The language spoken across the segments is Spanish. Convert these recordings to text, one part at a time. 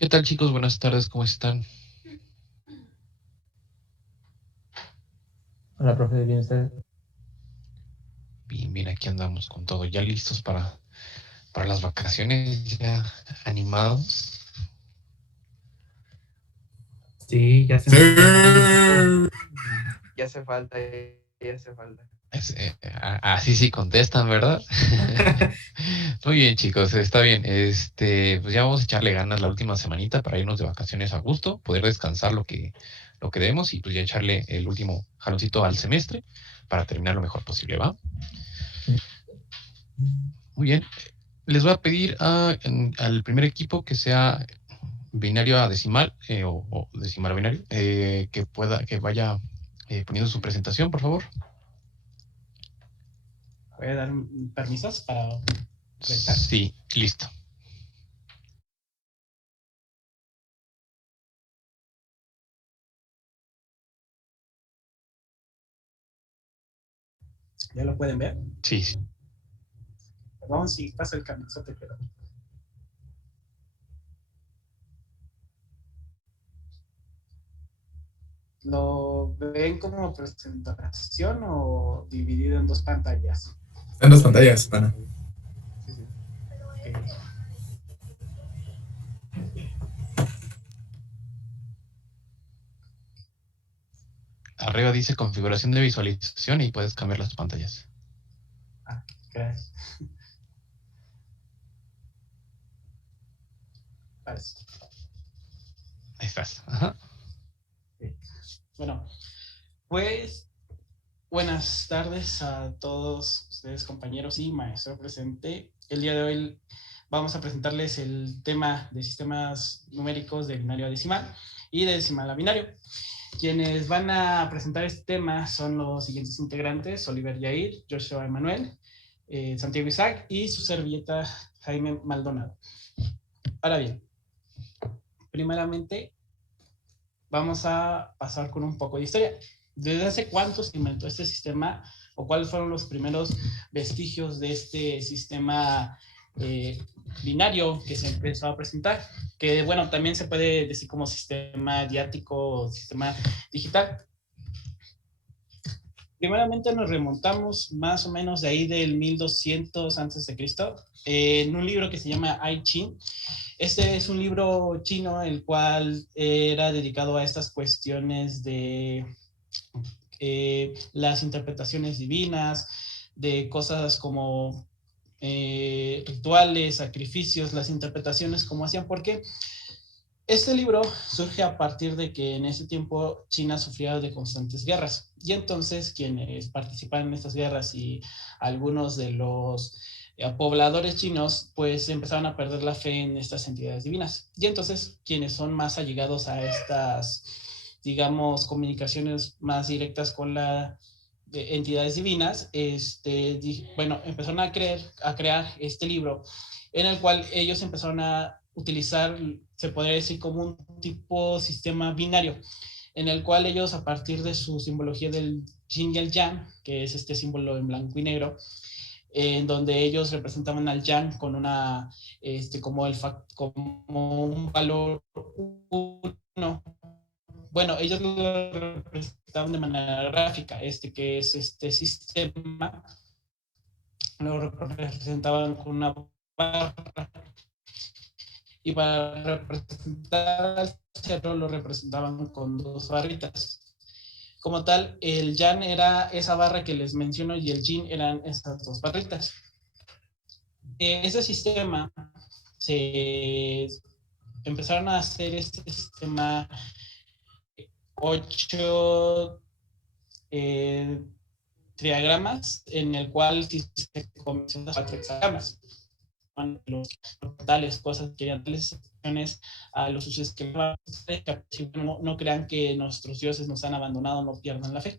¿Qué tal, chicos? Buenas tardes, ¿cómo están? Hola, profe, ¿bien usted? Bien, bien, aquí andamos con todo, ya listos para las vacaciones, ya animados. Sí, ya se nos fue. Ya hace falta, ya hace falta. Así sí contestan, ¿verdad? Muy bien, chicos, está bien. Pues ya vamos a echarle ganas la última semanita para irnos de vacaciones a gusto, poder descansar lo que debemos y pues ya echarle el último jaloncito al semestre para terminar lo mejor posible, ¿va? Muy bien. Les voy a pedir al primer equipo que sea binario a decimal o decimal a binario, que vaya poniendo su presentación, por favor. Voy a dar permisos para proyectar. Sí, listo. ¿Ya lo pueden ver? Sí, sí. Perdón si pasa el camisote, pero... ¿Lo ven como presentación o dividido en dos pantallas? Están las pantallas, pana. Sí, sí. Ok. Arriba dice configuración de visualización y puedes cambiar las pantallas. Ah, gracias. Parece. Ahí estás. Ajá. Okay. Bueno, pues buenas tardes a todos ustedes, compañeros y maestro presente. El día de hoy vamos a presentarles el tema de sistemas numéricos de binario a decimal y de decimal a binario. Quienes van a presentar este tema son los siguientes integrantes: Oliver Yair, Joshua Emanuel, Santiago Isaac y su servilleta Jaime Maldonado. Ahora bien, primeramente vamos a pasar con un poco de historia. ¿Desde hace cuánto se inventó este sistema o cuáles fueron los primeros vestigios de este sistema binario que se empezó a presentar? Que bueno, también se puede decir como sistema diático o sistema digital. Primeramente nos remontamos más o menos de ahí del 1200 antes de Cristo, en un libro que se llama I Ching. Este es un libro chino el cual era dedicado a estas cuestiones de las interpretaciones divinas, de cosas como rituales, sacrificios, las interpretaciones como hacían, porque este libro surge a partir de que en ese tiempo China sufría de constantes guerras y entonces quienes participaban en estas guerras y algunos de los pobladores chinos pues empezaron a perder la fe en estas entidades divinas y entonces quienes son más allegados a estas, digamos, comunicaciones más directas con la entidades divinas, bueno, empezaron a crear este libro en el cual ellos empezaron a utilizar, se podría decir, como un tipo sistema binario, en el cual ellos, a partir de su simbología del yin y el yang, que es este símbolo en blanco y negro, en donde ellos representaban al yang con una, como un valor 1. Bueno, ellos lo representaban de manera gráfica, que es este sistema, lo representaban con una barra, y para representar al cerro lo representaban con dos barritas. Como tal, el yang era esa barra que les menciono y el yin eran esas dos barritas. Ese sistema se empezaron a hacer este sistema 8 triagramas, en el cual si se comienzan a 4 hexagramas. Los tales cosas que tales excepciones a los usos que no crean que nuestros dioses nos han abandonado, no pierdan la fe.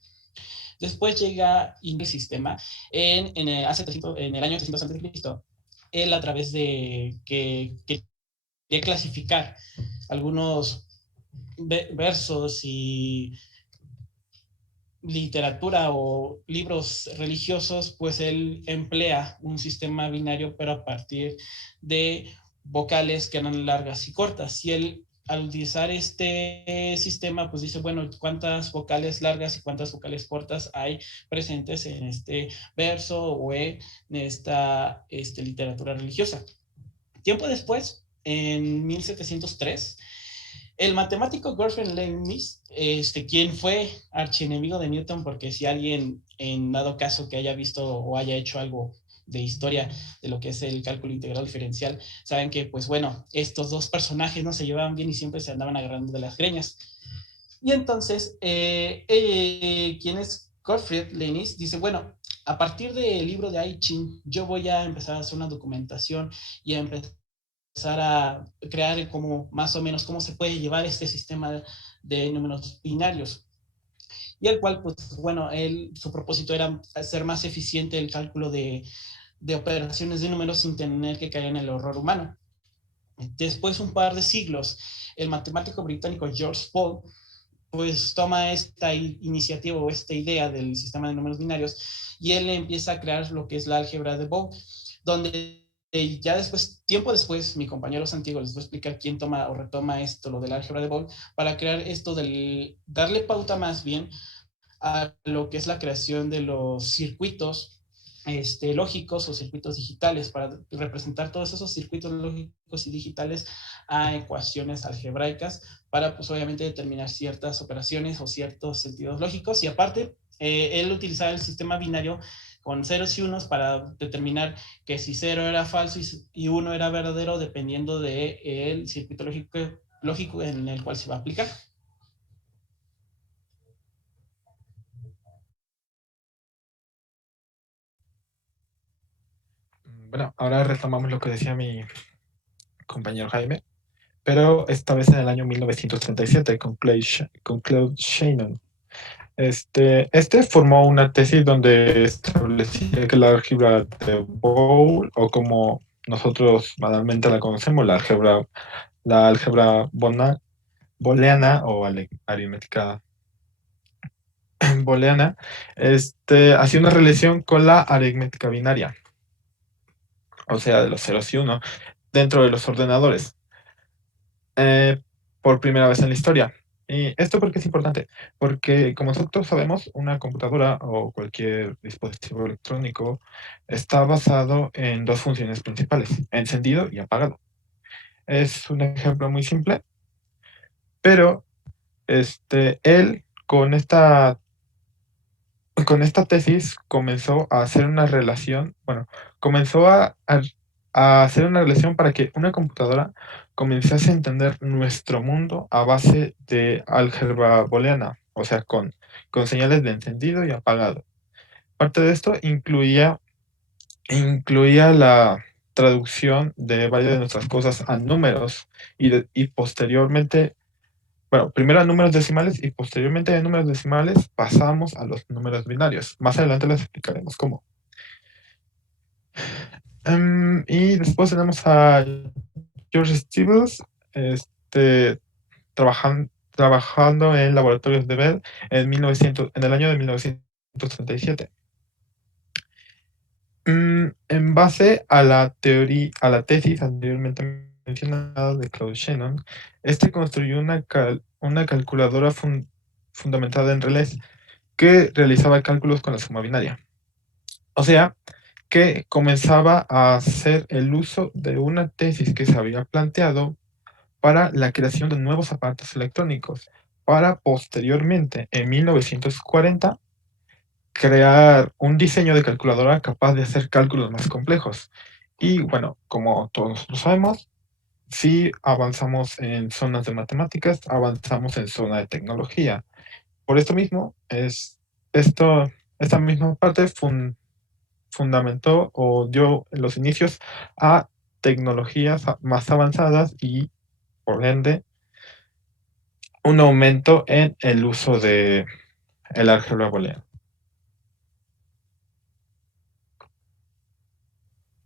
Después llega el sistema en el año 300 a.C. Él, a través de que quería clasificar algunos versos y literatura o libros religiosos, pues él emplea un sistema binario, pero a partir de vocales que eran largas y cortas. Y él, al utilizar este sistema, pues dice, bueno, ¿cuántas vocales largas y cuántas vocales cortas hay presentes en este verso o en esta literatura religiosa? Tiempo después, en 1703, el matemático Gottfried Leibniz, quien fue archienemigo de Newton, porque si alguien, en dado caso que haya visto o haya hecho algo de historia de lo que es el cálculo integral diferencial, saben que, pues bueno, estos dos personajes no se llevaban bien y siempre se andaban agarrando de las greñas. Y entonces, quien es Gottfried Leibniz, dice, bueno, a partir del libro de I Ching, yo voy a empezar a hacer una documentación y a empezar a crear como más o menos cómo se puede llevar este sistema de números binarios. Y el cual, pues bueno, su propósito era hacer más eficiente el cálculo de operaciones de números sin tener que caer en el error humano. Después, un par de siglos, el matemático británico George Paul pues toma esta iniciativa o esta idea del sistema de números binarios y él empieza a crear lo que es la álgebra de Boole, donde ya después, tiempo después, mi compañero Santiago les va a explicar quién toma o retoma esto, lo del álgebra de Boole, para crear esto del, darle pauta más bien a lo que es la creación de los circuitos lógicos o circuitos digitales para representar todos esos circuitos lógicos y digitales a ecuaciones algebraicas para, pues obviamente, determinar ciertas operaciones o ciertos sentidos lógicos. Y aparte, él utilizaba el sistema binario con ceros y unos para determinar que si cero era falso y uno era verdadero dependiendo del circuito lógico en el cual se va a aplicar. Bueno, ahora retomamos lo que decía mi compañero Jaime, pero esta vez en el año 1937 con Claude Shannon. Este formó una tesis donde establecía que la álgebra de Boole, o como nosotros banalmente la conocemos, la álgebra booleana o aritmética booleana, hacía una relación con la aritmética binaria, o sea, de los ceros y uno, dentro de los ordenadores, por primera vez en la historia. ¿Y esto por qué es importante? Porque, como nosotros sabemos, una computadora o cualquier dispositivo electrónico está basado en dos funciones principales, encendido y apagado. Es un ejemplo muy simple, pero él con esta tesis comenzó a hacer una relación, bueno, comenzó a hacer una relación para que una computadora comenzase a entender nuestro mundo a base de álgebra booleana, o sea, con señales de encendido y apagado. Parte de esto incluía la traducción de varias de nuestras cosas a números y posteriormente, bueno, primero a números decimales y posteriormente de números decimales pasamos a los números binarios. Más adelante les explicaremos cómo. Y después tenemos a George Stevens, trabajando en laboratorios de Bell en el año de 1937. En base a la tesis anteriormente mencionada de Claude Shannon, construyó una calculadora fundamentada en relés que realizaba cálculos con la suma binaria. O sea, que comenzaba a hacer el uso de una tesis que se había planteado para la creación de nuevos aparatos electrónicos, para posteriormente, en 1940, crear un diseño de calculadora capaz de hacer cálculos más complejos. Y bueno, como todos nosotros sabemos, si avanzamos en zonas de matemáticas, avanzamos en zona de tecnología. Por esto mismo, esta misma parte fundamentó o dio los inicios a tecnologías más avanzadas y, por ende, un aumento en el uso de el álgebra booleana.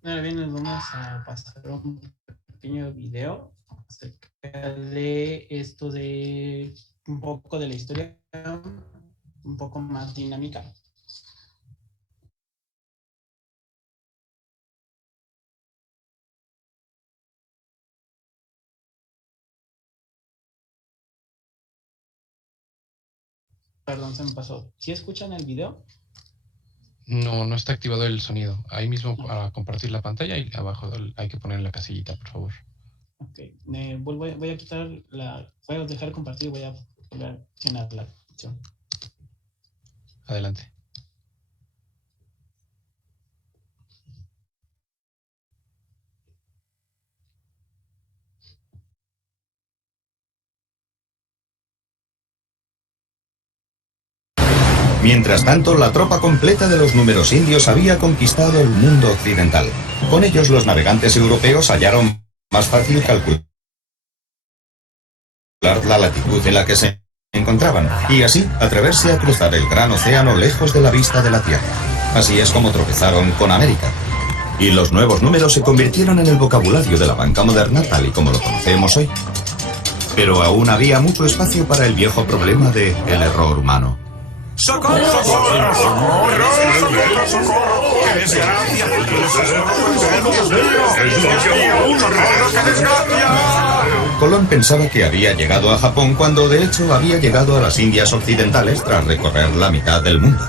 Ahora bien, les vamos a pasar un pequeño video acerca de esto de un poco de la historia, un poco más dinámica. Perdón, se me pasó. ¿Sí escuchan el video? No, no está activado el sonido. Ahí mismo para compartir la pantalla y abajo hay que poner la casillita, por favor. Ok. Voy a quitar la... Voy a dejar compartir y voy a volver a accionar la opción. Adelante. Mientras tanto, la tropa completa de los números indios había conquistado el mundo occidental. Con ellos, los navegantes europeos hallaron más fácil calcular la latitud en la que se encontraban y así atreverse a cruzar el gran océano lejos de la vista de la Tierra. Así es como tropezaron con América. Y los nuevos números se convirtieron en el vocabulario de la banca moderna tal y como lo conocemos hoy. Pero aún había mucho espacio para el viejo problema del error humano. ¡Socorro! ¡Socorro! ¡Socorro! ¡Socorro! ¡Qué desgracia! ¡Qué desgracia! Colón pensaba que había llegado a Japón cuando de hecho había llegado a las Indias Occidentales tras recorrer la mitad del mundo.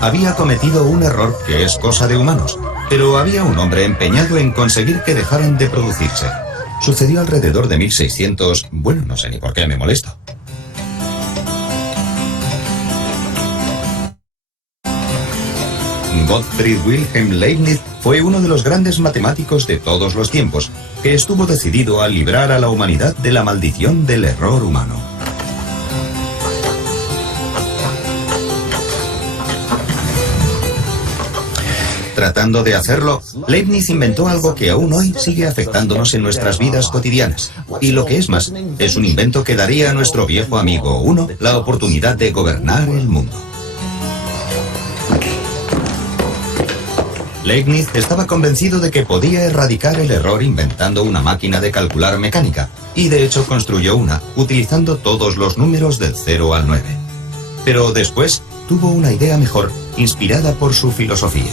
Había cometido un error que es cosa de humanos, pero había un hombre empeñado en conseguir que dejaran de producirse. Sucedió alrededor de 1600... Bueno, no sé ni por qué me molesto. Gottfried Wilhelm Leibniz fue uno de los grandes matemáticos de todos los tiempos, que estuvo decidido a librar a la humanidad de la maldición del error humano. Tratando de hacerlo, Leibniz inventó algo que aún hoy sigue afectándonos en nuestras vidas cotidianas. Y lo que es más, es un invento que daría a nuestro viejo amigo Uno la oportunidad de gobernar el mundo. Leibniz estaba convencido de que podía erradicar el error inventando una máquina de calcular mecánica, y de hecho construyó una, utilizando todos los números del 0 al 9. Pero después tuvo una idea mejor, inspirada por su filosofía.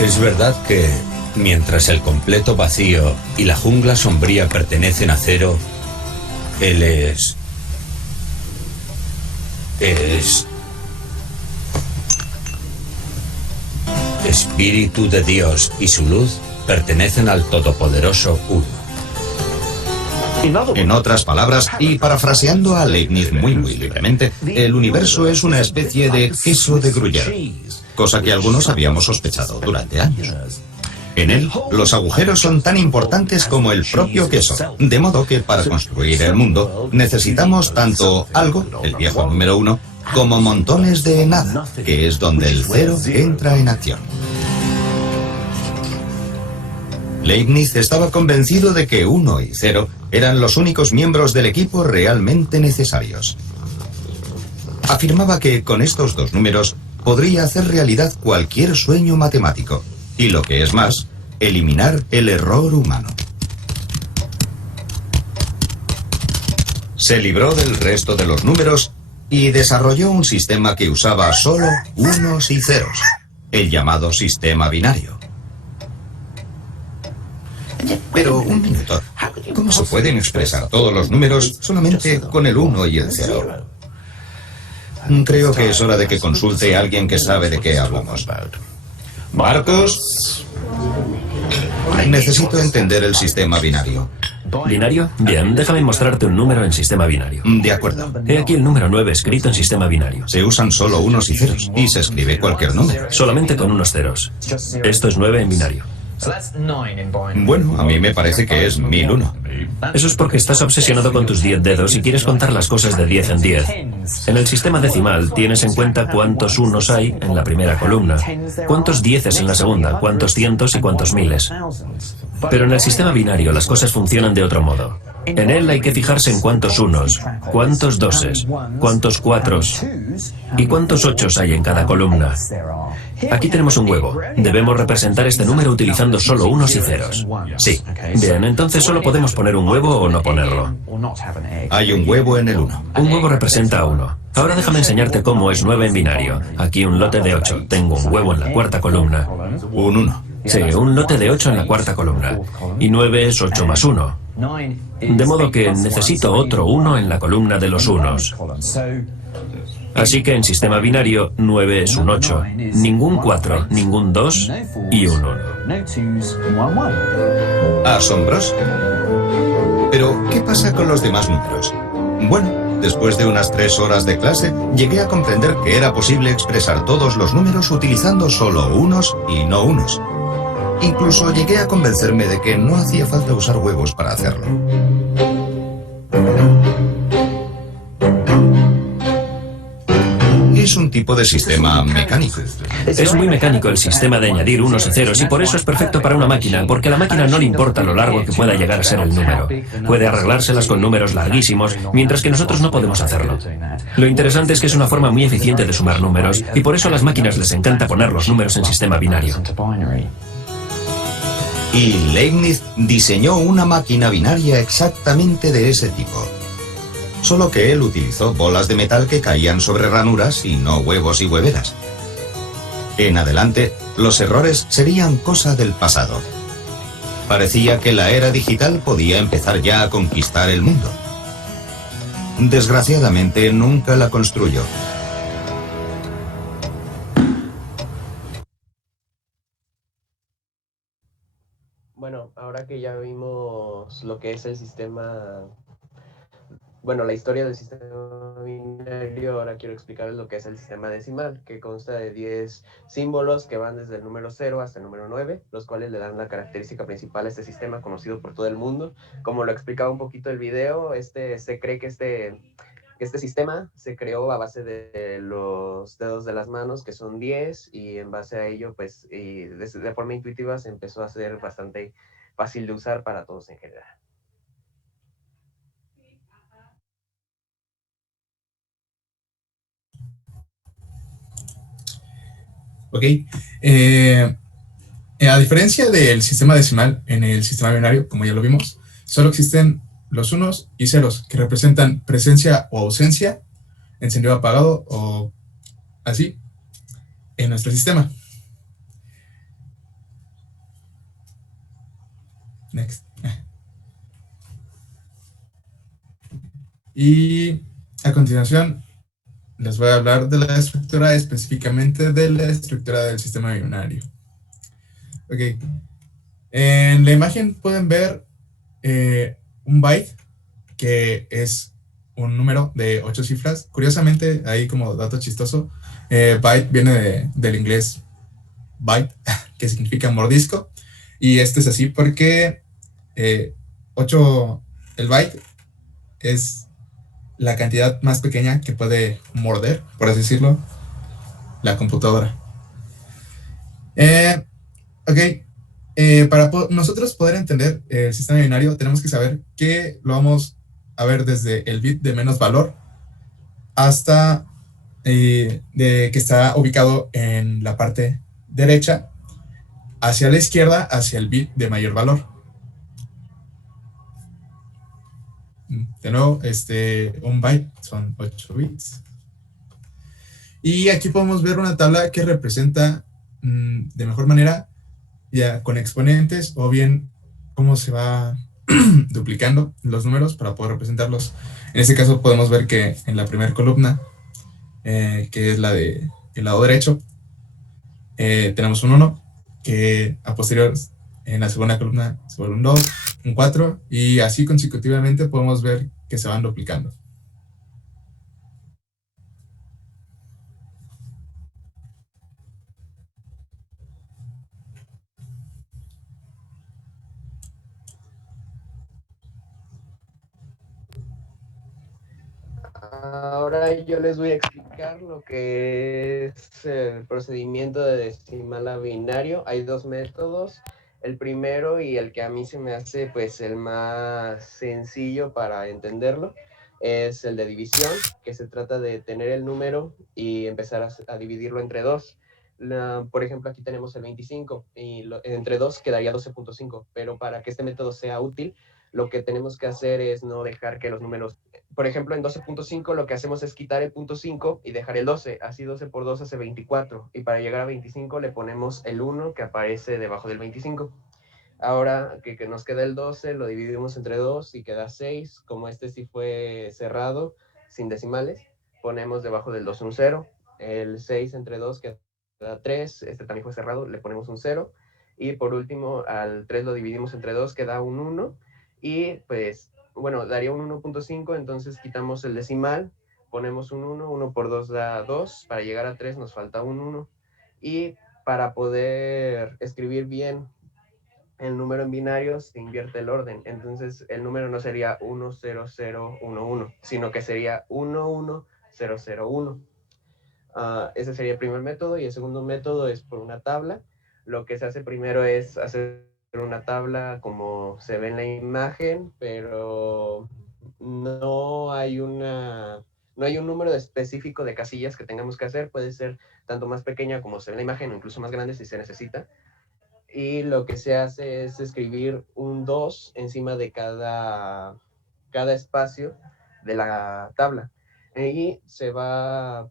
Es verdad que, mientras el completo vacío y la jungla sombría pertenecen a Cero, él es Espíritu de Dios y su luz pertenecen al Todopoderoso Uno. En otras palabras, y parafraseando a Leibniz muy libremente, el universo es una especie de queso de Gruyère, cosa que algunos habíamos sospechado durante años. En él, los agujeros son tan importantes como el propio queso, de modo que para construir el mundo necesitamos tanto algo, el viejo número 1, como montones de nada, que es donde el 0 entra en acción. Leibniz estaba convencido de que 1 y 0 eran los únicos miembros del equipo realmente necesarios. Afirmaba que con estos dos números podría hacer realidad cualquier sueño matemático, y lo que es más, eliminar el error humano. Se libró del resto de los números y desarrolló un sistema que usaba solo unos y ceros, el llamado sistema binario. Pero un minuto, ¿cómo se pueden expresar todos los números solamente con el 1 y el 0? Creo que es hora de que consulte a alguien que sabe de qué hablamos. ¿Marcos? Necesito entender el sistema binario. ¿Binario? Bien, déjame mostrarte un número en sistema binario. De acuerdo. He aquí el número 9 escrito en sistema binario. Se usan solo unos y ceros y se escribe cualquier número. Solamente con unos ceros. Esto es 9 en binario. Bueno, a mí me parece que es 1001. Eso es porque estás obsesionado con tus 10 dedos y quieres contar las cosas de 10 en 10. En el sistema decimal tienes en cuenta cuántos unos hay en la primera columna, cuántos dieces en la segunda, cuántos cientos y cuántos miles. Pero en el sistema binario las cosas funcionan de otro modo. En él hay que fijarse en cuántos unos, cuántos doses, cuántos cuatros y cuántos ochos hay en cada columna. Aquí tenemos un huevo. Debemos representar este número utilizando solo unos y ceros. Sí. Bien, entonces solo podemos poner un huevo o no ponerlo. Hay un huevo en el 1. Un huevo representa a 1. Ahora déjame enseñarte cómo es 9 en binario. Aquí un lote de 8. Tengo un huevo en la cuarta columna. Un 1. Sí, un lote de 8 en la cuarta columna. Y 9 es 8 más 1. De modo que necesito otro 1 en la columna de los unos. Así que en sistema binario, 9 es un 8. Ningún 4, ningún 2 y un 1. Asombroso. Pero, ¿qué pasa con los demás números? Bueno, después de unas 3 horas de clase, llegué a comprender que era posible expresar todos los números utilizando solo unos y no unos. Incluso llegué a convencerme de que no hacía falta usar huevos para hacerlo. Es un tipo de sistema mecánico. Es muy mecánico el sistema de añadir unos y ceros y por eso es perfecto para una máquina, porque a la máquina no le importa lo largo que pueda llegar a ser el número. Puede arreglárselas con números larguísimos, mientras que nosotros no podemos hacerlo. Lo interesante es que es una forma muy eficiente de sumar números y por eso a las máquinas les encanta poner los números en sistema binario. Y Leibniz diseñó una máquina binaria exactamente de ese tipo. Solo que él utilizó bolas de metal que caían sobre ranuras y no huevos y hueveras. En adelante, los errores serían cosa del pasado. Parecía que la era digital podía empezar ya a conquistar el mundo. Desgraciadamente, nunca la construyó. Bueno, ahora que ya vimos lo que es el sistema, bueno, la historia del sistema binario, ahora quiero explicarles lo que es el sistema decimal, que consta de 10 símbolos que van desde el número 0 hasta el número 9, los cuales le dan la característica principal a este sistema conocido por todo el mundo. Como lo explicaba un poquito el video, se cree que este sistema se creó a base de los dedos de las manos, que son 10, y en base a ello, pues, y de forma intuitiva se empezó a hacer bastante fácil de usar para todos en general. Ok. A diferencia del sistema decimal, en el sistema binario, como ya lo vimos, solo existen los unos y ceros, que representan presencia o ausencia, encendido o apagado, o así, en nuestro sistema. Next. Y a continuación les voy a hablar de la estructura, específicamente de la estructura del sistema binario. Ok. En la imagen pueden ver un byte, que es un número de 8 cifras. Curiosamente, ahí como dato chistoso, byte viene del inglés byte, que significa mordisco. Y esto es así porque 8, el byte es la cantidad más pequeña que puede morder, por así decirlo, la computadora. Ok. Para nosotros poder entender el sistema binario, tenemos que saber que lo vamos a ver desde el bit de menos valor hasta de que está ubicado en la parte derecha, hacia la izquierda, hacia el bit de mayor valor. De nuevo, un byte son 8 bits. Y aquí podemos ver una tabla que representa de mejor manera, ya con exponentes, o bien cómo se va duplicando los números para poder representarlos. En este caso podemos ver que en la primera columna, que es la del lado derecho, tenemos un 1, que a posterior en la segunda columna se vuelve un 2, un 4, y así consecutivamente podemos ver que se van duplicando. Ahora yo les voy a explicar lo que es el procedimiento de decimal a binario. Hay dos métodos. El primero, y el que a mí se me hace pues el más sencillo para entenderlo, es el de división, que se trata de tener el número y empezar a dividirlo entre 2. Por ejemplo, aquí tenemos el 25 y entre 2 quedaría 12.5, pero para que este método sea útil, lo que tenemos que hacer es no dejar que los números, por ejemplo, en 12.5 lo que hacemos es quitar el punto 5 y dejar el 12, así 12 por 2 hace 24, y para llegar a 25 le ponemos el 1 que aparece debajo del 25. Ahora que nos queda el 12, lo dividimos entre 2 y queda 6. Como este sí fue cerrado, sin decimales, ponemos debajo del 2 un 0. El 6 entre 2 queda 3. Este también fue cerrado, le ponemos un 0. Y por último, al 3 lo dividimos entre 2, queda un 1. Y pues, bueno, daría un 1.5, entonces quitamos el decimal, ponemos un 1, 1 por 2 da 2. Para llegar a 3 nos falta un 1. Y para poder escribir bien el número en binario se invierte el orden. Entonces el número no sería 10011, sino que sería 11001. Ese sería el primer método, y el segundo método es por una tabla. Lo que se hace primero es hacer una tabla como se ve en la imagen, pero no hay un número específico de casillas que tengamos que hacer. Puede ser tanto más pequeña como se ve en la imagen, o incluso más grande si se necesita. Y lo que se hace es escribir un 2 encima de cada espacio de la tabla. Y se va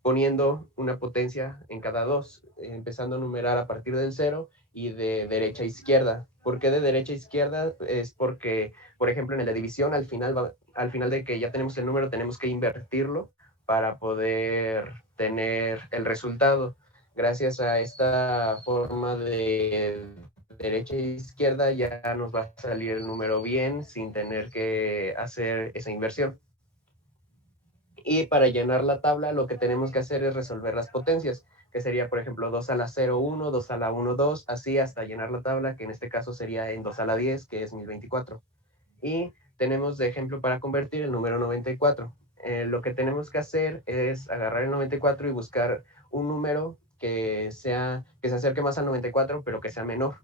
poniendo una potencia en cada 2, empezando a numerar a partir del 0 y de derecha a izquierda. ¿Por qué de derecha a izquierda? Es porque, por ejemplo, en la división, al final de que ya tenemos el número, tenemos que invertirlo para poder tener el resultado. Gracias a esta forma de derecha e izquierda ya nos va a salir el número bien sin tener que hacer esa inversión. Y para llenar la tabla lo que tenemos que hacer es resolver las potencias, que sería, por ejemplo, 2 a la 0, 1, 2 a la 1, 2, así hasta llenar la tabla, que en este caso sería en 2 a la 10, que es 1024. Y tenemos de ejemplo para convertir el número 94. Lo que tenemos que hacer es agarrar el 94 y buscar un número que se acerque más al 94, pero que sea menor.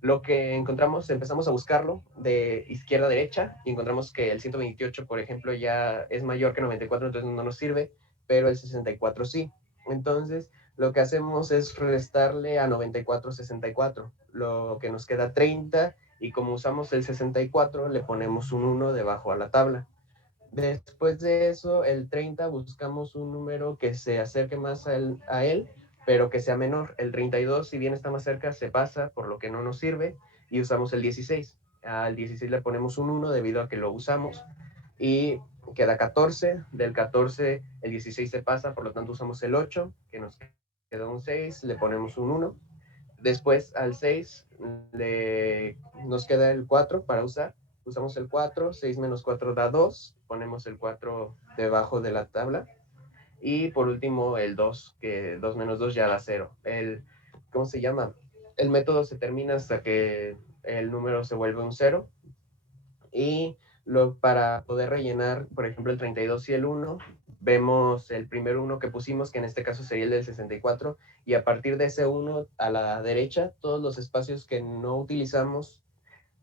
Lo que encontramos, empezamos a buscarlo de izquierda a derecha y encontramos que el 128, por ejemplo, ya es mayor que 94, entonces no nos sirve, pero el 64 sí. Entonces, lo que hacemos es restarle a 94 64, lo que nos queda 30, y como usamos el 64, le ponemos un 1 debajo a la tabla. Después de eso, el 30, buscamos un número que se acerque más a él, pero que sea menor. El 32, si bien está más cerca, se pasa, por lo que no nos sirve, y usamos el 16. Al 16 le ponemos un 1 debido a que lo usamos, y queda 14. Del 14, el 16 se pasa, por lo tanto usamos el 8, que nos queda un 6, le ponemos un 1. Después al 6 nos queda el 4 para usar. Usamos el 4, 6 menos 4 da 2, ponemos el 4 debajo de la tabla. Y por último el 2, que 2 menos 2 ya da 0. ¿Cómo se llama? El método se termina hasta que el número se vuelve un 0. Y para poder rellenar, por ejemplo, el 32 y el 1, vemos el primer 1 que pusimos, que en este caso sería el del 64, y a partir de ese 1 a la derecha, todos los espacios que no utilizamos,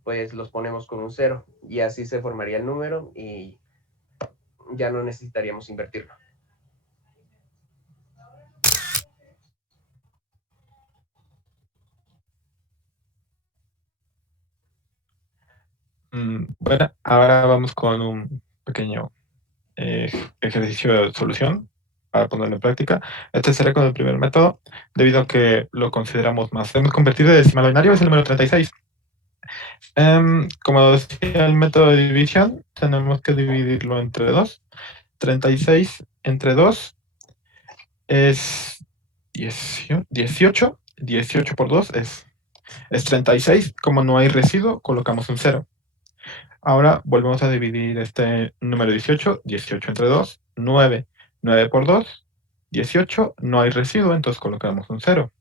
pues los ponemos con un 0, y así se formaría el número y ya no necesitaríamos invertirlo. Bueno, ahora vamos con un pequeño ejercicio de solución para ponerlo en práctica. Este será con el primer método, debido a que lo consideramos más. Debemos convertir de decimal a binario, es el número 36. Como decía el método de división, tenemos que dividirlo entre 2. 36 entre 2 es 18. 18 por 2 es 36. Como no hay residuo, colocamos un 0. Ahora volvemos a dividir este número 18. 18 entre 2, 9. 9 por 2, 18. No hay residuo, entonces colocamos un 0.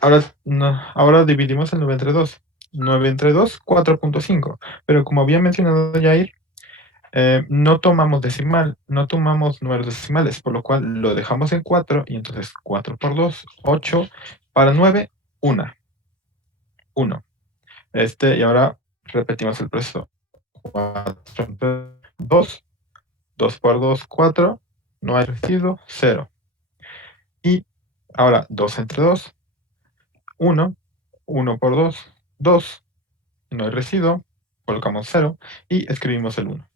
Ahora dividimos el 9 entre 2. 9 entre 2, 4.5. Pero como había mencionado Jair, no tomamos decimal, no tomamos números decimales, por lo cual lo dejamos en 4, y entonces 4 por 2, 8, para 9, 1. Y ahora repetimos el proceso. 4 entre 2, 2 por 2, 4, no hay residuo, 0. Y ahora 2 entre 2, 1, 1 por 2, 2, no hay residuo, colocamos 0 y escribimos el 1.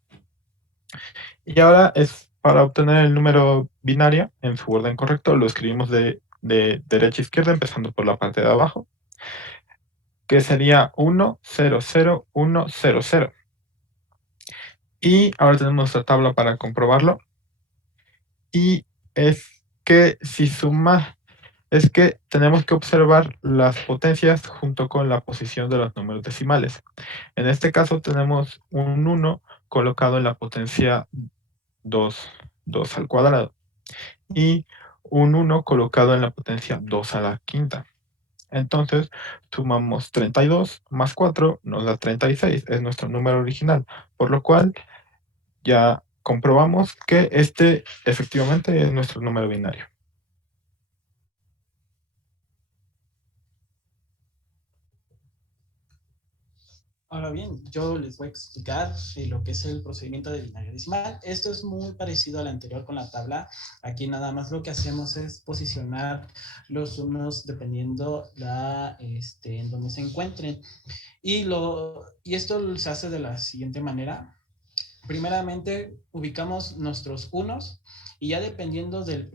Y ahora es para obtener el número binario en su orden correcto, lo escribimos de derecha a izquierda, empezando por la parte de abajo. que sería 1, 0, 0, 1, 0, 0. Y ahora tenemos nuestra tabla para comprobarlo. Y es que si sumas, es que tenemos que observar las potencias junto con la posición de los números decimales. En este caso tenemos un 1 colocado en la potencia 2 al cuadrado y un 1 colocado en la potencia 2 a la quinta. Entonces sumamos 32 más 4 nos da 36, es nuestro número original, por lo cual ya comprobamos que este efectivamente es nuestro número binario. Ahora bien, yo les voy a explicar lo que es el procedimiento de binario decimal. Esto es muy parecido al anterior con la tabla. Aquí nada más lo que hacemos es posicionar los unos dependiendo en donde se encuentren. Y esto se hace de la siguiente manera. Primeramente, ubicamos nuestros unos y ya dependiendo del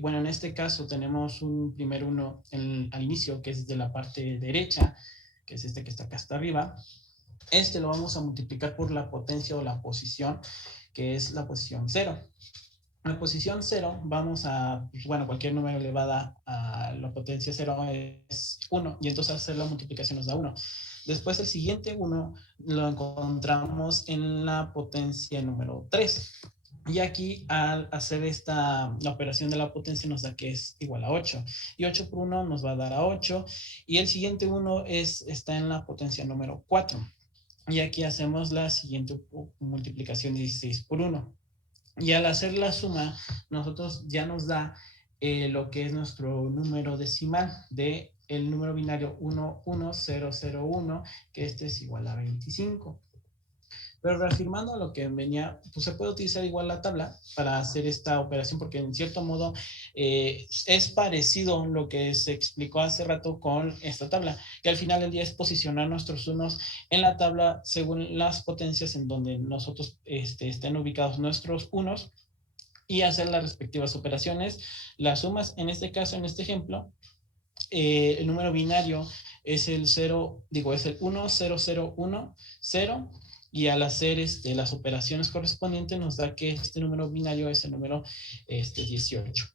bueno, en este caso tenemos un primer uno al inicio, que es de la parte derecha, que es este que está acá hasta arriba. Este lo vamos a multiplicar por la potencia o la posición, que es la posición 0. La posición 0 vamos a, bueno, cualquier número elevada a la potencia 0 es 1, y entonces hacer la multiplicación nos da 1. Después el siguiente 1 lo encontramos en la potencia número 3. Y aquí al hacer la operación de la potencia nos da que es igual a 8. Y 8 por 1 nos va a dar a 8. Y el siguiente 1 está en la potencia número 4. Y aquí hacemos la siguiente multiplicación, 16 por 1. Y al hacer la suma, nosotros ya nos da lo que es nuestro número decimal de el número binario 11001, que este es igual a 25. Pero reafirmando lo que venía, pues se puede utilizar igual la tabla para hacer esta operación, porque en cierto modo es parecido lo que se explicó hace rato con esta tabla, que al final del día es posicionar nuestros unos en la tabla según las potencias en donde nosotros estén ubicados nuestros unos y hacer las respectivas operaciones. Las sumas, en este caso, en este ejemplo, el número binario es el 10010, y al hacer las operaciones correspondientes nos da que este número binario es el número 18.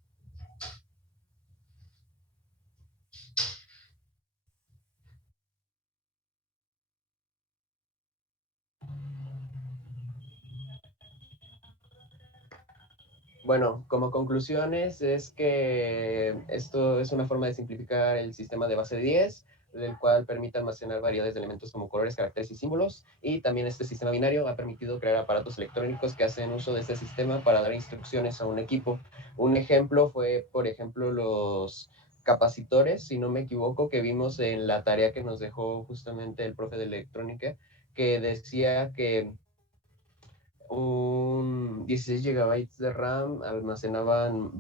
Bueno, como conclusiones es que esto es una forma de simplificar el sistema de base 10, el cual permite almacenar variedades de elementos como colores, caracteres y símbolos, y también este sistema binario ha permitido crear aparatos electrónicos que hacen uso de este sistema para dar instrucciones a un equipo. Un ejemplo fue, por ejemplo, los capacitores, si no me equivoco, que vimos en la tarea que nos dejó justamente el profe de electrónica, que decía que un 16 GB de RAM almacenaban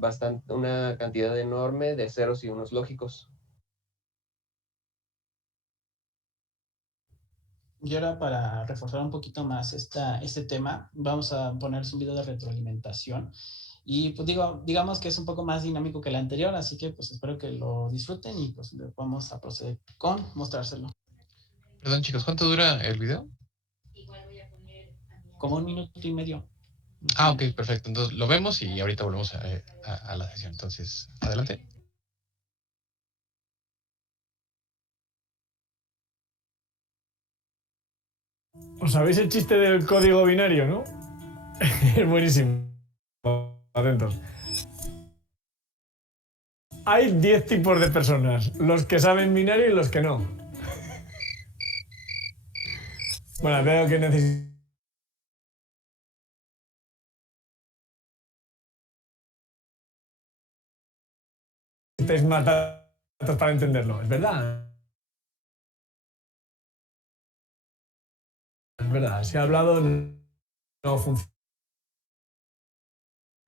una cantidad enorme de ceros y unos lógicos. Y ahora, para reforzar un poquito más este tema, vamos a poner un video de retroalimentación. Y pues digamos que es un poco más dinámico que el anterior, así que pues espero que lo disfruten y pues vamos a proceder con mostrárselo. Perdón, chicos, ¿cuánto dura el video? Como 1 minuto y medio. Ah, ok, perfecto. Entonces lo vemos y ahorita volvemos a la sesión. Entonces, adelante. ¿Os sabéis el chiste del código binario, no? Es buenísimo. Atentos. Hay 10 tipos de personas, los que saben binario y los que no. Bueno, veo que necesitáis más datos para entenderlo, ¿es verdad? Es verdad, si ha hablado no funciona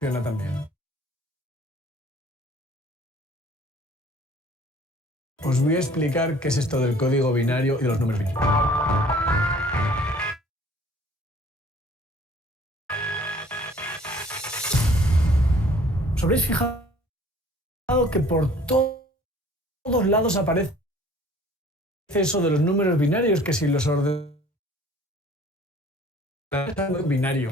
tan bien. Os voy a explicar qué es esto del código binario y de los números binarios. ¿Os habréis fijado que por todos lados aparece eso de los números binarios, que si los ordenadores binario.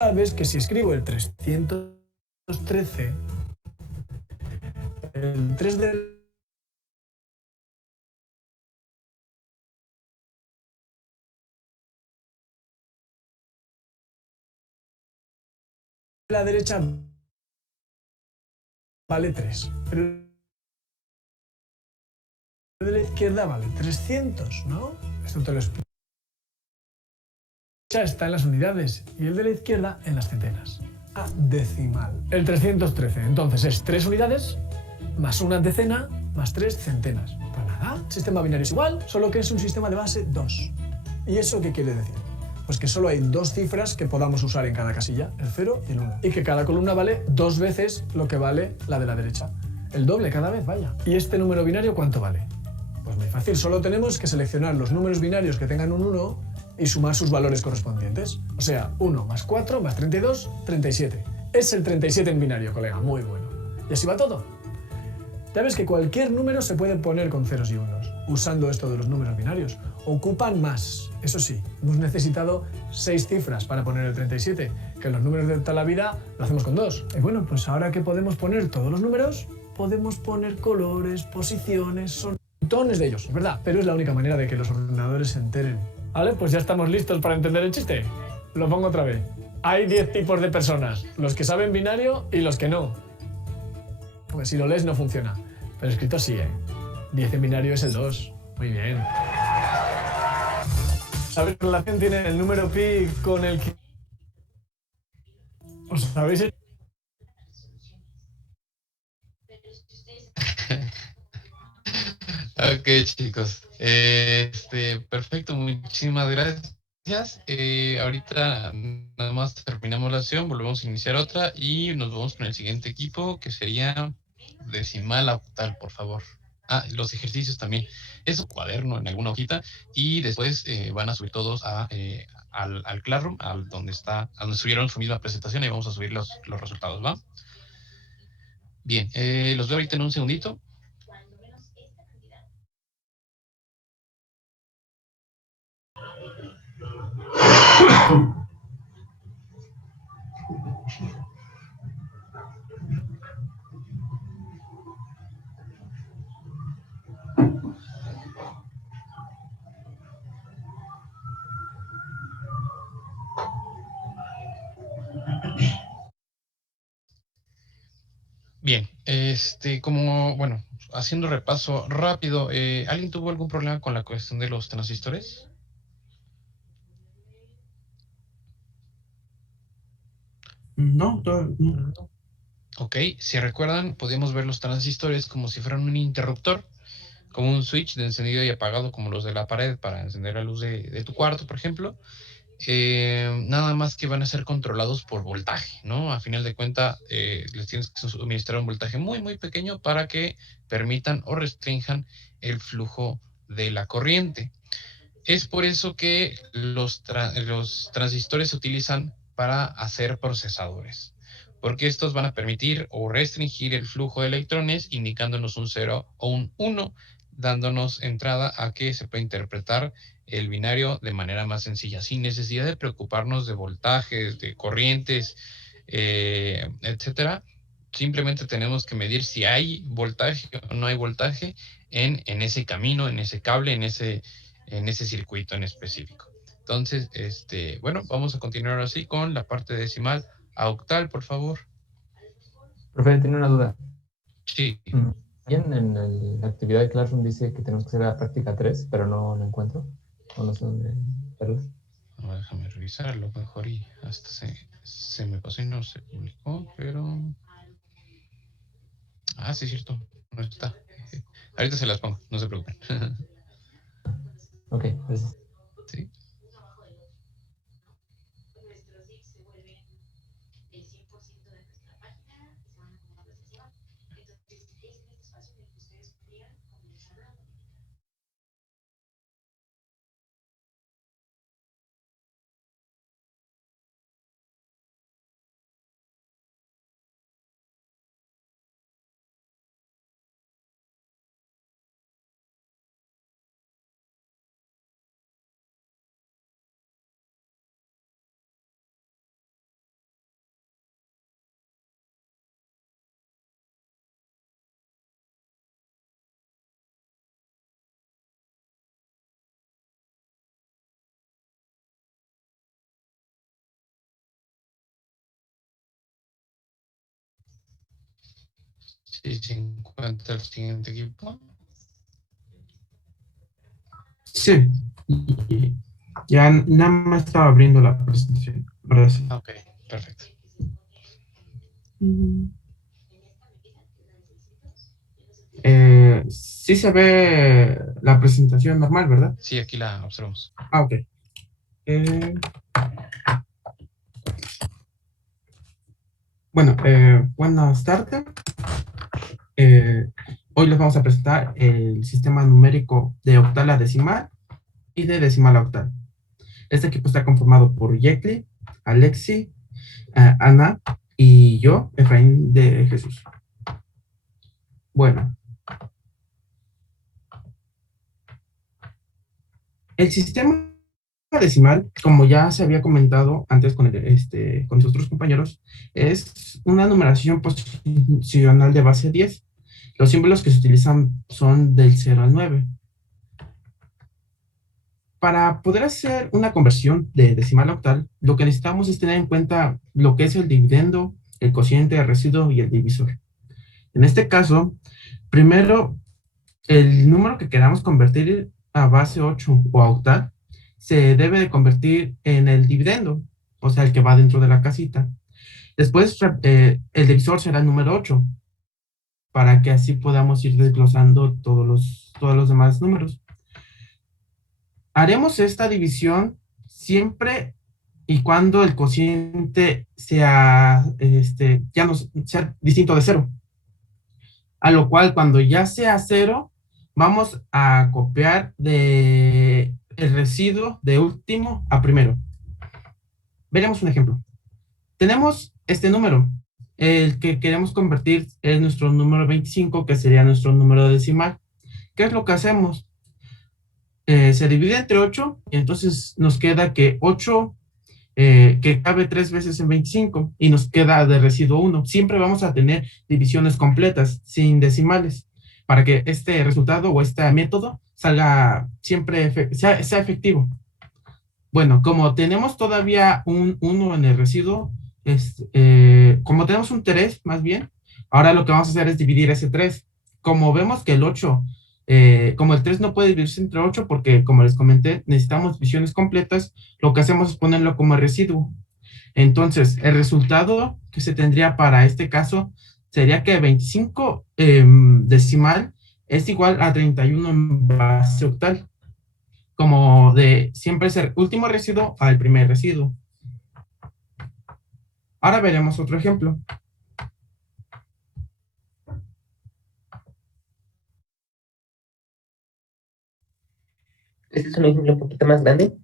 Sabes que si escribo el 313, el 3 de la derecha vale 3, pero el de la izquierda vale 300, ¿no? Esto te lo explico. La derecha está en las unidades y el de la izquierda en las centenas. A decimal. El 313, entonces es 3 unidades más una decena más 3 centenas. Pues nada, el sistema binario es igual, solo que es un sistema de base 2. ¿Y eso qué quiere decir? Pues que solo hay 2 cifras que podamos usar en cada casilla, el 0 y el 1. Y que cada columna vale 2 veces lo que vale la de la derecha. El doble cada vez, vaya. ¿Y este número binario cuánto vale? Pues muy fácil, solo tenemos que seleccionar los números binarios que tengan un 1 y sumar sus valores correspondientes. O sea, 1 más 4 más 32, 37. Es el 37 en binario, colega, muy bueno. Y así va todo. Ya ves que cualquier número se puede poner con ceros y unos, usando esto de los números binarios. Ocupan más. Eso sí, hemos necesitado 6 cifras para poner el 37, que en los números de toda la vida lo hacemos con 2. Y bueno, pues ahora que podemos poner todos los números, podemos poner colores, posiciones, son montones de ellos, ¿verdad? Pero es la única manera de que los ordenadores se enteren. Vale, pues ya estamos listos para entender el chiste. Lo pongo otra vez. Hay 10 tipos de personas, los que saben binario y los que no. Porque si lo lees no funciona, pero escrito sí, ¿eh? 10 en binario es el 2. Muy bien. ¿Sabéis qué relación tiene el número pi con el que... ¿Os sabéis? Ok, chicos. Perfecto, muchísimas gracias. Ahorita nada más terminamos la sesión, volvemos a iniciar otra y nos vamos con el siguiente equipo, que sería decimal octal, por favor. Ah, los ejercicios también. Es un cuaderno en alguna hojita y después van a subir todos al Classroom, donde subieron su misma presentación y vamos a subir los resultados, ¿va? Bien, los veo ahorita en un segundito. Bien, bueno, haciendo repaso rápido, ¿alguien tuvo algún problema con la cuestión de los transistores? No. Ok, si recuerdan, podemos ver los transistores como si fueran un interruptor, como un switch de encendido y apagado, como los de la pared para encender la luz de tu cuarto, por ejemplo. Nada más que van a ser controlados por voltaje, ¿no? A final de cuentas, les tienes que suministrar un voltaje muy, muy pequeño para que permitan o restrinjan el flujo de la corriente. Es por eso que los transistores se utilizan para hacer procesadores, porque estos van a permitir o restringir el flujo de electrones, indicándonos un 0 o un 1, dándonos entrada a que se pueda interpretar el binario de manera más sencilla, sin necesidad de preocuparnos de voltajes, de corrientes, etcétera. Simplemente tenemos que medir si hay voltaje o no hay voltaje en ese camino, en ese cable, en ese circuito en específico. Entonces, bueno, vamos a continuar así con la parte decimal a octal, por favor. Profe, tengo una duda. Sí. En la actividad de Classroom dice que tenemos que hacer la práctica 3, pero no la encuentro. O no sé dónde verla. Ahora déjame revisar, a lo mejor y hasta se me pasó y no se publicó, pero... Ah, sí, es cierto, no está. Ahorita se las pongo, no se preocupen. Ok, gracias. Sí. Si se encuentra el siguiente equipo. Sí. Ya nada más estaba abriendo la presentación. Ahora sí. Ok, perfecto. Sí se ve la presentación normal, ¿verdad? Sí, aquí la observamos. Ah, ok. Bueno, buenas tardes. Hoy les vamos a presentar el sistema numérico de octal a decimal y de decimal a octal. Este equipo está conformado por Yekli, Alexi, Ana y yo, Efraín de Jesús. Bueno. El sistema decimal, como ya se había comentado antes con con otros compañeros, es una numeración posicional de base 10. Los símbolos que se utilizan son del 0 al 9. Para poder hacer una conversión de decimal a octal, lo que necesitamos es tener en cuenta lo que es el dividendo, el cociente de residuo y el divisor. En este caso, primero, el número que queramos convertir a base 8 o a octal se debe de convertir en el dividendo, o sea, el que va dentro de la casita. Después, el divisor será el número 8, para que así podamos ir desglosando todos los demás números. Haremos esta división siempre y cuando el cociente sea, sea distinto de 0. A lo cual, cuando ya sea 0, vamos a copiar el residuo de último a primero. Veremos un ejemplo. Tenemos este número. El que queremos convertir es nuestro número 25, que sería nuestro número decimal. ¿Qué es lo que hacemos? Se divide entre 8, y entonces nos queda que 8, que cabe 3 veces en 25, y nos queda de residuo 1. Siempre vamos a tener divisiones completas, sin decimales, para que este resultado o este método salga siempre, sea efectivo. Bueno, como tenemos todavía un 1 en el residuo, como tenemos un 3 más bien, ahora lo que vamos a hacer es dividir ese 3. Como vemos que el 8, como el 3 no puede dividirse entre 8 porque, como les comenté, necesitamos divisiones completas, lo que hacemos es ponerlo como residuo. Entonces, el resultado que se tendría para este caso sería que 25 decimal es igual a 31 en base octal. Como de siempre ser último residuo al primer residuo. Ahora veremos otro ejemplo. Este es un ejemplo un poquito más grande.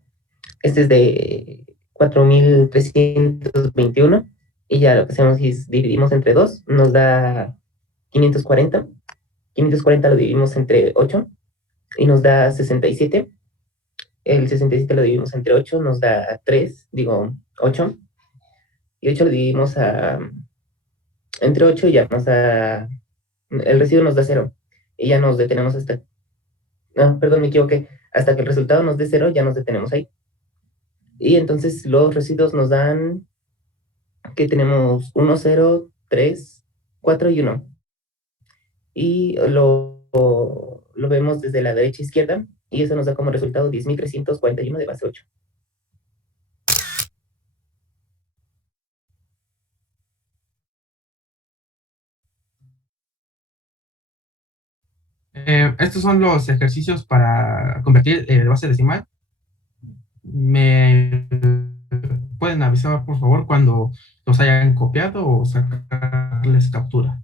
Este es de 4321 y ya lo que hacemos es dividimos entre 2, nos da 540. 540 lo dividimos entre 8 y nos da 67. El 67 lo dividimos entre 8, nos da 8. Y 8 lo dividimos entre 8 y ya nos da, el residuo nos da 0. Y ya nos detenemos hasta, no, perdón, me equivoqué, hasta que el resultado nos dé 0, ya nos detenemos ahí. Y entonces los residuos nos dan que tenemos 1, 0, 3, 4 y 1. Y lo vemos desde la derecha a izquierda, y eso nos da como resultado 10.341 de base 8. Estos son los ejercicios para convertir base decimal. Me pueden avisar, por favor, cuando los hayan copiado o sacarles captura.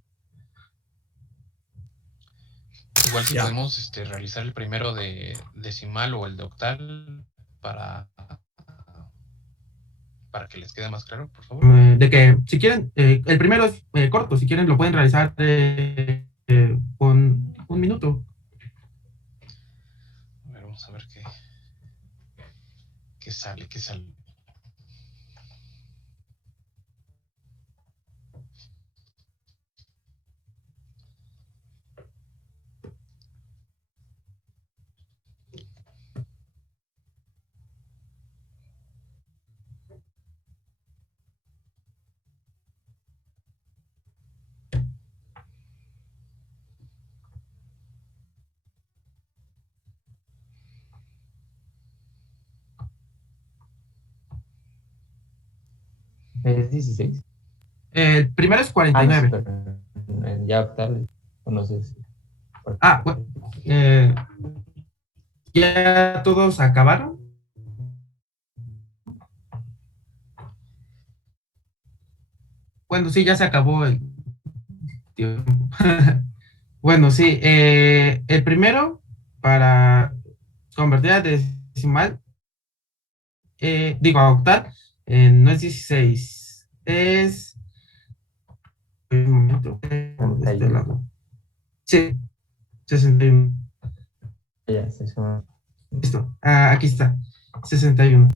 Igual si podemos realizar el primero de decimal o el de octal para que les quede más claro, por favor. De que si quieren, el primero es corto, si quieren lo pueden realizar con 1 minuto. A ver, vamos a ver qué sale. Es 16. El primero es 49. No, ya octal, no sé si. Bueno. ¿Ya todos acabaron? Bueno, sí, ya se acabó el tiempo. Bueno, sí. El primero, para convertir a decimal, a octal, no es 16, es... Un momento, de este lado. Sí, 61. Ya, 61. Listo. Aquí está, 61.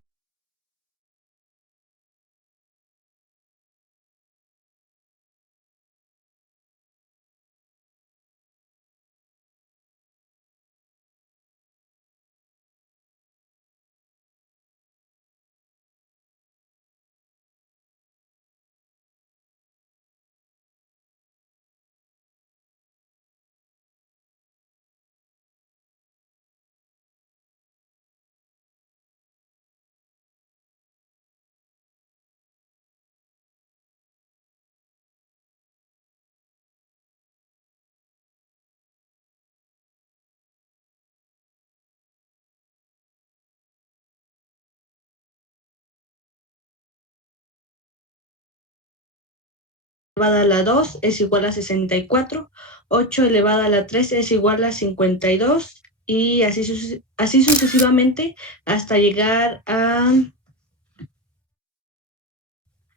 Elevada a la 2 es igual a 64, 8 elevada a la 3 es igual a 52 y así sucesivamente hasta llegar a...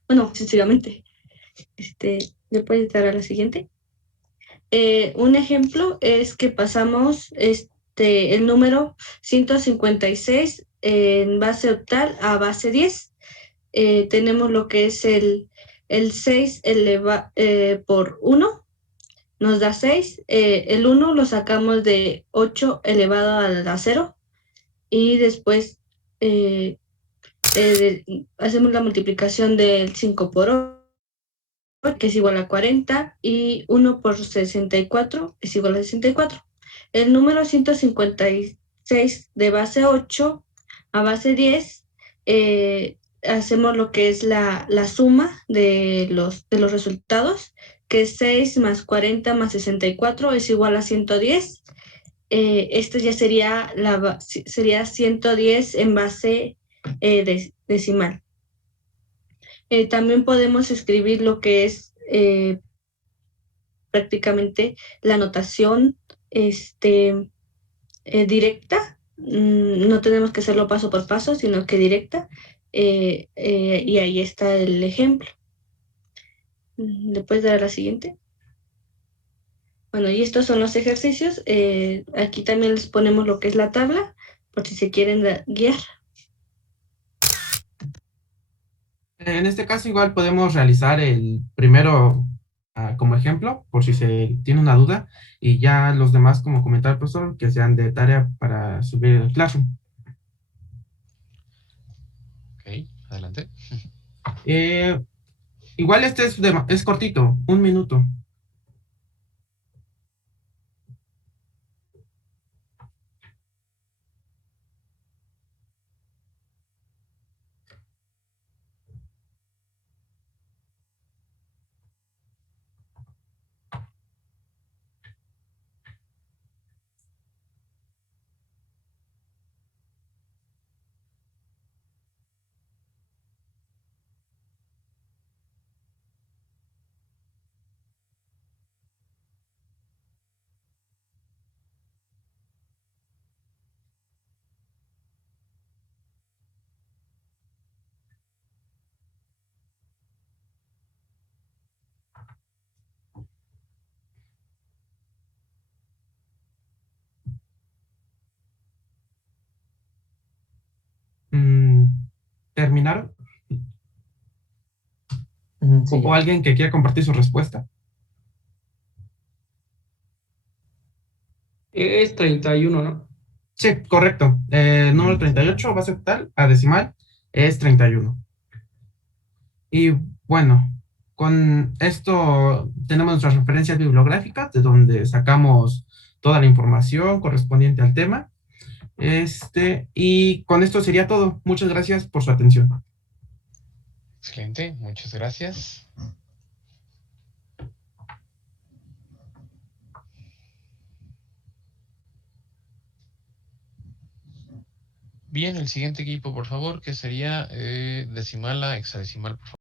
Bueno, sucesivamente. ¿Le puedes dar a la siguiente? Un ejemplo es que pasamos el número 156 en base octal a base 10. Tenemos lo que es el 6 por 1, nos da 6. El 1 lo sacamos de 8 elevado a la 0 y después hacemos la multiplicación del 5 por 8, que es igual a 40, y 1 por 64 es igual a 64. El número 156 de base 8 a base 10, hacemos lo que es la suma de los resultados, que es 6 más 40 más 64 es igual a 110. Esto ya sería 110 en base decimal. También podemos escribir lo que es prácticamente la notación directa. No tenemos que hacerlo paso por paso, sino que directa. Y ahí está el ejemplo. ¿Le puedes dar a la siguiente? Bueno, y estos son los ejercicios. Aquí también les ponemos lo que es la tabla, por si se quieren guiar. En este caso igual podemos realizar el primero como ejemplo, por si se tiene una duda, y ya los demás, como comentaba el profesor, que sean de tarea para subir el Classroom. Ok, adelante. Igual este es cortito, 1 minuto. terminaron? Sí, ¿O alguien que quiera compartir su respuesta? Es 31, ¿no? Sí, correcto. Número 38, base octal a decimal, es 31. Y bueno, con esto tenemos nuestras referencias bibliográficas de donde sacamos toda la información correspondiente al tema. Y con esto sería todo. Muchas gracias por su atención. Excelente, muchas gracias. Bien, el siguiente equipo, por favor, que sería decimal a hexadecimal, por favor.